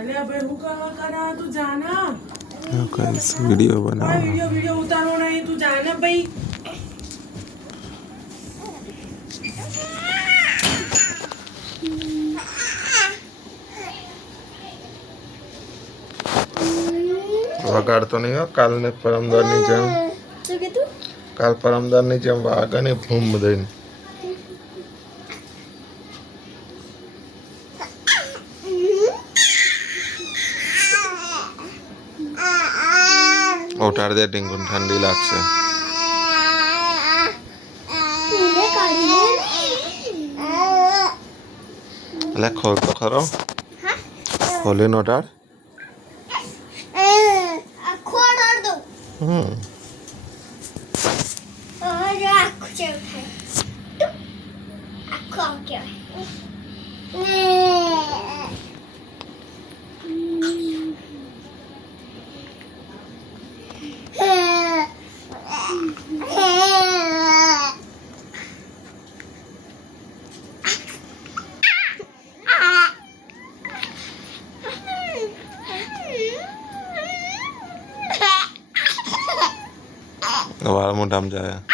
અલ્યા ભાઈ હું કરા તું જાના કઈ વિડિયો બનાવ વિડિયો ઉતારવો નહીં તું જાના ભાઈ વગાડતો નહીં હો કાલ ને પરમદાર ની જેમ શું કીધું કાલ પરમદાર ની જેમ વાગે ને ભૂમ દઈને ઉઠાડ દે ટીંગુન ઠંડી લાગશે એટલે ખોલ તો ખરો ખોલી નો ઉઠાડ વાળ મોઢામાં જાય